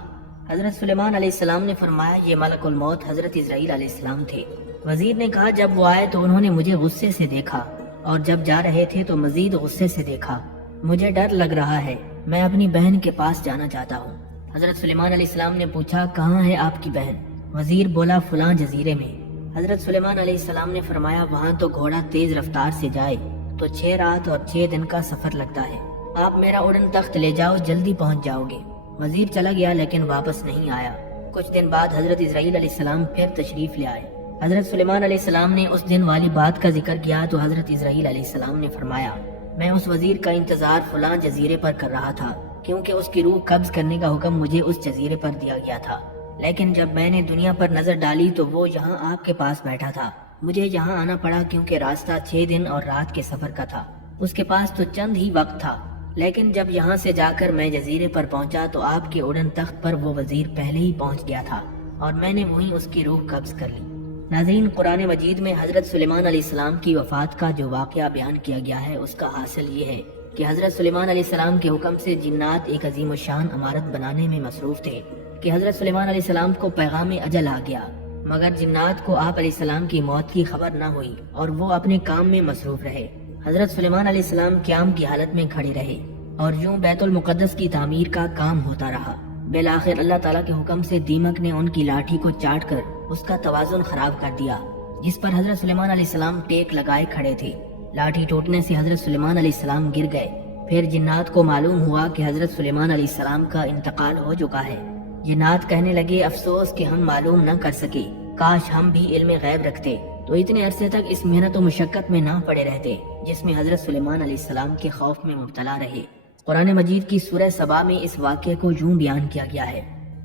حضرت سلیمان علیہ السلام نے فرمایا، یہ ملک الموت حضرت اسرائیل علیہ السلام تھے۔ وزیر نے کہا، جب وہ آئے تو انہوں نے مجھے غصے سے دیکھا اور جب جا رہے تھے تو مزید غصے سے دیکھا۔ مجھے ڈر لگ رہا ہے، میں اپنی بہن کے پاس جانا چاہتا ہوں۔ حضرت سلیمان علیہ السلام نے پوچھا، کہاں ہے آپ کی بہن؟ وزیر بولا، فلاں جزیرے میں۔ حضرت سلیمان علیہ السلام نے فرمایا، وہاں تو گھوڑا تیز رفتار سے جائے تو 6 رات اور 6 دن کا سفر لگتا ہے، آپ میرا اڑن تخت لے جاؤ، جلدی پہنچ جاؤ گے۔ وزیر چلا گیا لیکن واپس نہیں آیا۔ کچھ دن بعد حضرت اسرائیل علیہ السلام پھر تشریف لے آئے۔ حضرت سلیمان علیہ السلام نے اس دن والی بات کا ذکر کیا تو حضرت اسرائیل علیہ السلام نے فرمایا، میں اس وزیر کا انتظار فلاں جزیرے پر کر رہا تھا کیونکہ اس کی روح قبض کرنے کا حکم مجھے اس جزیرے پر دیا گیا تھا، لیکن جب میں نے دنیا پر نظر ڈالی تو وہ یہاں آپ کے پاس بیٹھا تھا۔ مجھے یہاں آنا پڑا کیونکہ راستہ 6 دن اور رات کے سفر کا تھا، اس کے پاس تو چند ہی وقت تھا، لیکن جب یہاں سے جا کر میں جزیرے پر پہنچا تو آپ کے اڑن تخت پر وہ وزیر پہلے ہی پہنچ گیا تھا اور میں نے وہیں اس کی روح قبض کر لی۔ ناظرین، قرآن مجید میں حضرت سلیمان علیہ السلام کی وفات کا جو واقعہ بیان کیا گیا ہے اس کا حاصل یہ ہے کہ حضرت سلیمان علیہ السلام کے حکم سے جنات ایک عظیم الشان عمارت بنانے میں مصروف تھے کہ حضرت سلیمان علیہ السلام کو پیغام اجل آ گیا، مگر جنات کو آپ علیہ السلام کی موت کی خبر نہ ہوئی اور وہ اپنے کام میں مصروف رہے۔ حضرت سلیمان علیہ السلام قیام کی حالت میں کھڑے رہے اور یوں بیت المقدس کی تعمیر کا کام ہوتا رہا۔ بالآخر اللہ تعالیٰ کے حکم سے دیمک نے ان کی لاٹھی کو چاٹ کر اس کا توازن خراب کر دیا، جس پر حضرت سلیمان علیہ السلام ٹیک لگائے کھڑے تھے۔ لاٹھی ٹوٹنے سے حضرت سلیمان علیہ السلام گر گئے۔ پھر جنات کو معلوم ہوا کہ حضرت سلیمان علیہ السلام کا انتقال ہو چکا ہے۔ جنات کہنے لگے، افسوس کہ ہم معلوم نہ کر سکے، کاش ہم بھی علم غیب رکھتے تو اتنے عرصے تک اس محنت و مشقت میں نہ پڑے رہتے جس میں حضرت سلیمان علیہ السلام کے خوف میں مبتلا رہے۔ قرآن مجید کی سورہ سبا میں اس واقعے کو یوں بیان کیا گیا ہے،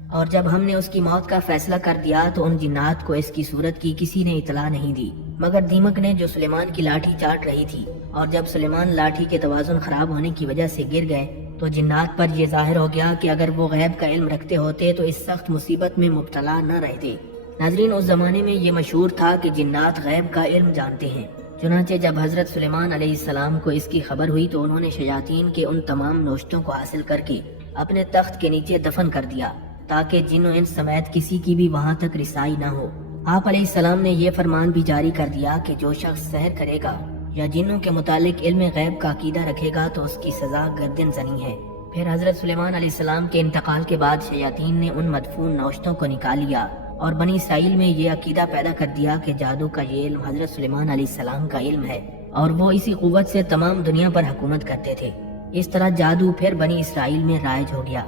اور جب ہم نے اس کی موت کا فیصلہ کر دیا تو ان جنات کو اس کی صورت کی کسی نے اطلاع نہیں دی مگر دیمک نے جو سلیمان کی لاٹھی چاٹ رہی تھی، اور جب سلیمان لاٹھی کے توازن خراب ہونے کی وجہ سے گر گئے تو جنات پر یہ ظاہر ہو گیا کہ اگر وہ غیب کا علم رکھتے ہوتے تو اس سخت مصیبت میں مبتلا نہ رہتے۔ ناظرین، اس زمانے میں یہ مشہور تھا کہ جنات غیب کا علم جانتے ہیں۔ چنانچہ جب حضرت سلیمان علیہ السلام کو اس کی خبر ہوئی تو انہوں نے شیاطین کے ان تمام نوشتوں کو حاصل کر کے اپنے تخت کے نیچے دفن کر دیا تاکہ جن و انس سمیت کسی کی بھی وہاں تک رسائی نہ ہو۔ آپ علیہ السلام نے یہ فرمان بھی جاری کر دیا کہ جو شخص سحر کرے گا یا جنوں کے متعلق علم غیب کا عقیدہ رکھے گا تو اس کی سزا گردن زنی ہے۔ پھر حضرت سلیمان علیہ السلام کے انتقال کے بعد شیاطین نے ان مدفون نوشتوں کو نکال لیا اور بنی اسرائیل میں یہ عقیدہ پیدا کر دیا کہ جادو کا یہ علم حضرت سلیمان علیہ السلام کا علم ہے اور وہ اسی قوت سے تمام دنیا پر حکومت کرتے تھے۔ اس طرح جادو پھر بنی اسرائیل میں رائج ہو گیا۔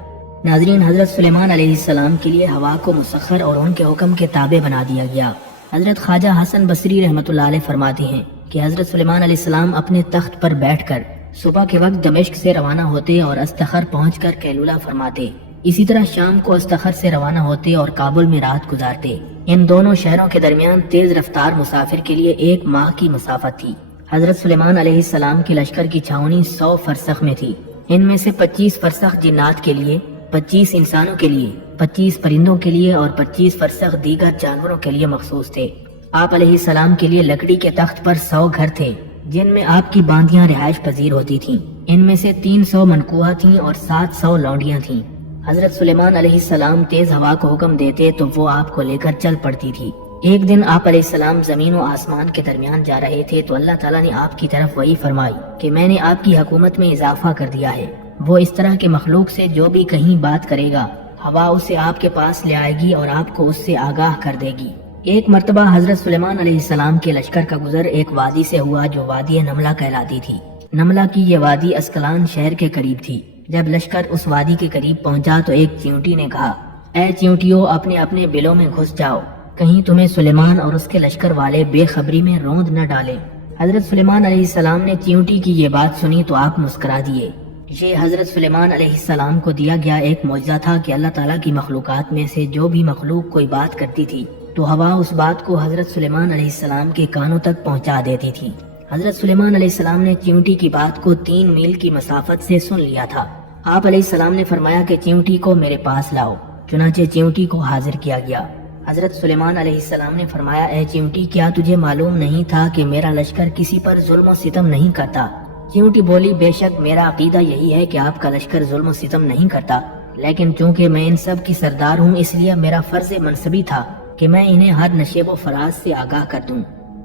ناظرین، حضرت سلیمان علیہ السلام کے لیے ہوا کو مسخر اور ان کے حکم کے تابع بنا دیا گیا۔ حضرت خواجہ حسن بصری رحمۃ اللہ علیہ فرماتے ہیں کہ حضرت سلیمان علیہ السلام اپنے تخت پر بیٹھ کر صبح کے وقت دمشق سے روانہ ہوتے اور استخر پہنچ کر قیلولہ فرماتے، اسی طرح شام کو استخر سے روانہ ہوتے اور کابل میں رات گزارتے۔ ان دونوں شہروں کے درمیان تیز رفتار مسافر کے لیے 1 ماہ کی مسافت تھی۔ حضرت سلیمان علیہ السلام کے لشکر کی چھاؤنی 100 فرسخ میں تھی۔ ان میں سے 25 فرسخ جنات کے لیے، 25 انسانوں کے لیے، 25 پرندوں کے لیے اور 25 فرسخ دیگر جانوروں کے لیے مخصوص تھے۔ آپ علیہ السلام کے لیے لکڑی کے تخت پر 100 گھر تھے جن میں آپ کی باندیاں رہائش پذیر ہوتی تھیں۔ ان میں سے 300 منکوہا تھیں اور 700 لونڈیاں تھیں۔ حضرت سلیمان علیہ السلام تیز ہوا کو حکم دیتے تو وہ آپ کو لے کر چل پڑتی تھی۔ ایک دن آپ علیہ السلام زمین و آسمان کے درمیان جا رہے تھے تو اللہ تعالیٰ نے آپ کی طرف وحی فرمائی کہ میں نے آپ کی حکومت میں اضافہ کر دیا ہے۔ وہ اس طرح کے مخلوق سے جو بھی کہیں بات کرے گا ہوا اسے آپ کے پاس لے آئے گی اور آپ کو اس سے آگاہ کر دے گی۔ ایک مرتبہ حضرت سلیمان علیہ السلام کے لشکر کا گزر ایک وادی سے ہوا جو وادی نملہ کہلاتی تھی۔ نملہ کی یہ وادی اسکلان شہر کے قریب تھی۔ جب لشکر اس وادی کے قریب پہنچا تو ایک چیونٹی نے کہا، اے چیونٹیوں، اپنے اپنے بلوں میں گھس جاؤ، کہیں تمہیں سلیمان اور اس کے لشکر والے بے خبری میں روند نہ ڈالے۔ حضرت سلیمان علیہ السلام نے چیونٹی کی یہ بات سنی تو آپ مسکرا دیے۔ یہ حضرت سلیمان علیہ السلام کو دیا گیا ایک معجزہ تھا کہ اللہ تعالیٰ کی مخلوقات میں سے جو بھی مخلوق کوئی بات کرتی تھی تو ہوا اس بات کو حضرت سلیمان علیہ السلام کے کانوں تک پہنچا دیتی تھی۔ حضرت سلیمان علیہ السلام نے چیونٹی کی بات کو 3 میل کی مسافت سے سن لیا تھا۔ آپ علیہ السلام نے فرمایا کہ چیونٹی کو میرے پاس لاؤ۔ چنانچہ چیونٹی کو حاضر کیا گیا۔ حضرت سلیمان علیہ السلام نے فرمایا، اے چیونٹی، کیا تجھے معلوم نہیں تھا کہ میرا لشکر کسی پر ظلم و ستم نہیں کرتا؟ چیونٹی بولی، بے شک میرا عقیدہ یہی ہے کہ آپ کا لشکر ظلم و ستم نہیں کرتا، لیکن چونکہ میں ان سب کی سردار ہوں اس لیے میرا فرض منصبی تھا کہ میں انہیں ہر نشیب و فراز سے آگاہ کر دوں۔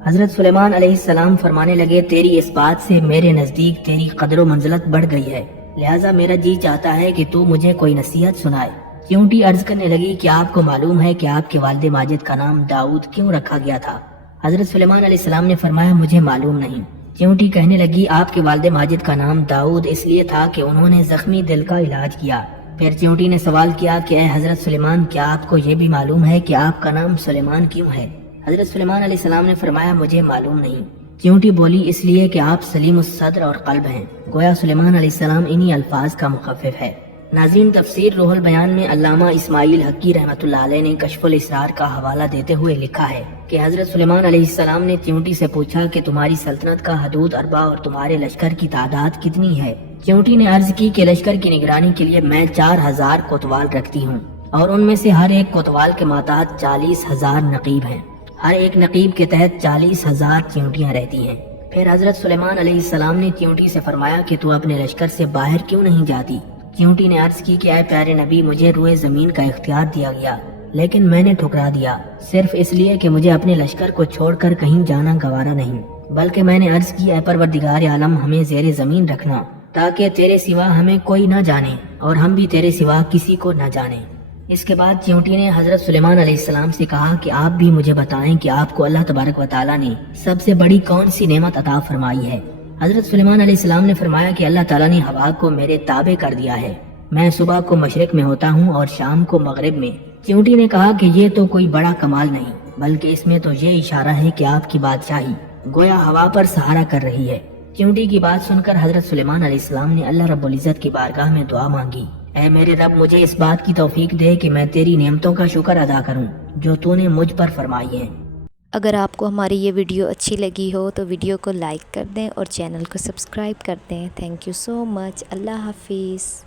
حضرت سلیمان علیہ السلام فرمانے لگے، تیری اس بات سے میرے نزدیک تیری قدر و منزلت بڑھ گئی ہے، لہٰذا میرا جی چاہتا ہے کہ تو مجھے کوئی نصیحت سنائے۔ چیونٹی عرض کرنے لگی کہ آپ کو معلوم ہے کہ آپ کے والد ماجد کا نام داؤد کیوں رکھا گیا تھا؟ حضرت سلیمان علیہ السلام نے فرمایا، مجھے معلوم نہیں۔ چیونٹی کہنے لگی، آپ کے والد ماجد کا نام داؤد اس لیے تھا کہ انہوں نے زخمی دل کا علاج کیا۔ پھر چیونٹی نے سوال کیا کہ اے حضرت سلیمان، کیا آپ کو یہ بھی معلوم ہے کہ آپ کا نام سلیمان کیوں ہے؟ حضرت سلیمان علیہ السلام نے فرمایا، مجھے معلوم نہیں۔ چیونٹی بولی، اس لیے کہ آپ سلیم الصدر اور قلب ہیں۔ گویا سلیمان علیہ السلام انہی الفاظ کا مخفف ہے۔ ناظرین، تفسیر روح البیان میں علامہ اسماعیل حقی رحمۃ اللہ علیہ نے کشف الاسرار کا حوالہ دیتے ہوئے لکھا ہے کہ حضرت سلیمان علیہ السلام نے چیونٹی سے پوچھا کہ تمہاری سلطنت کا حدود اربع اور تمہارے لشکر کی تعداد کتنی ہے؟ چیونٹی نے عرض کی کہ لشکر کی نگرانی کے لیے میں 4000 کوتوال رکھتی ہوں اور ان میں سے ہر ایک کوتوال کے ماتحت 40,000 نقیب ہیں۔ ہر ایک نقیب کے تحت 40,000 چیونٹیاں رہتی ہیں۔ پھر حضرت سلیمان علیہ السلام نے چیونٹی سے فرمایا کہ تو اپنے لشکر سے باہر کیوں نہیں جاتی؟ چیونٹی نے عرض کی کہ اے پیارے نبی، مجھے روئے زمین کا اختیار دیا گیا لیکن میں نے ٹھکرا دیا، صرف اس لیے کہ مجھے اپنے لشکر کو چھوڑ کر کہیں جانا گوارا نہیں، بلکہ میں نے عرض کی، اے پروردگار عالم، ہمیں زیر زمین رکھنا تاکہ تیرے سوا ہمیں کوئی نہ جانے اور ہم بھی تیرے سوا کسی کو نہ جانیں۔ اس کے بعد چیونٹی نے حضرت سلیمان علیہ السلام سے کہا کہ آپ بھی مجھے بتائیں کہ آپ کو اللہ تبارک و تعالیٰ نے سب سے بڑی کون سی نعمت عطا فرمائی ہے؟ حضرت سلیمان علیہ السلام نے فرمایا کہ اللہ تعالیٰ نے ہوا کو میرے تابع کر دیا ہے، میں صبح کو مشرق میں ہوتا ہوں اور شام کو مغرب میں۔ چیونٹی نے کہا کہ یہ تو کوئی بڑا کمال نہیں، بلکہ اس میں تو یہ اشارہ ہے کہ آپ کی بادشاہی گویا ہوا پر سہارا کر رہی ہے۔ چیونٹی کی بات سن کر حضرت سلیمان علیہ السلام نے اللہ رب العزت کی بارگاہ میں دعا مانگی، اے میرے رب مجھے اس بات کی توفیق دے کہ میں تیری نعمتوں کا شکر ادا کروں جو تو نے مجھ پر فرمائی ہیں۔ اگر آپ کو ہماری یہ ویڈیو اچھی لگی ہو تو ویڈیو کو لائک کر دیں اور چینل کو سبسکرائب کر دیں۔ تھینک یو سو مچ۔ اللہ حافظ۔